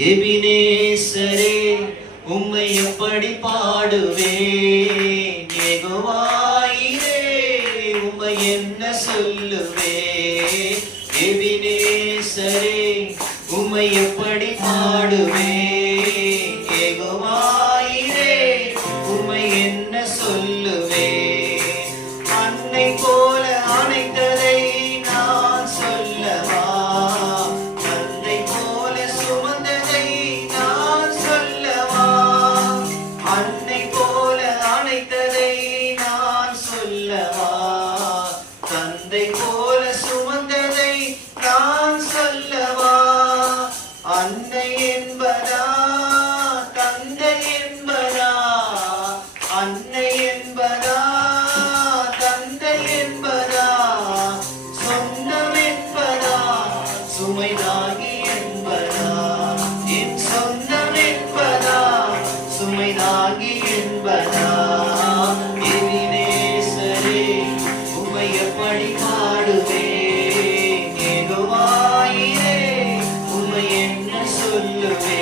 எபினேசரே உம்மை எப்படி பாடுவேன், யெகோவாயிரே உம்மை என்ன சொல்லுவேன். எபினேசரே உம்மை எப்படி பாடுவேன், யெகோவாயிரே உம்மை என்ன சொல்லுவேன். அன்னை போல அணைத்ததை நான் சொல்லவா, தந்தை போல சுமந்ததை நான் சொல்லவா. அன்னை போல அணைத்ததை நான் சொல்லவா, தந்தை போல சுமந்ததை நான் சொல்லவா. அன்னை என்பதா தந்தை என்பதா, அன்னை என்பதா தந்தை என்பதா, சொந்தம் என்பதா சுமைதாகி என்பதா, என் சொந்தம் என்பதா சுமைதாகி என்பதா. எபினேசரே உம்மை எப்படி பாடுவேன், யெகோவாயிரே உம்மை என்ன சொல்லுவேன்.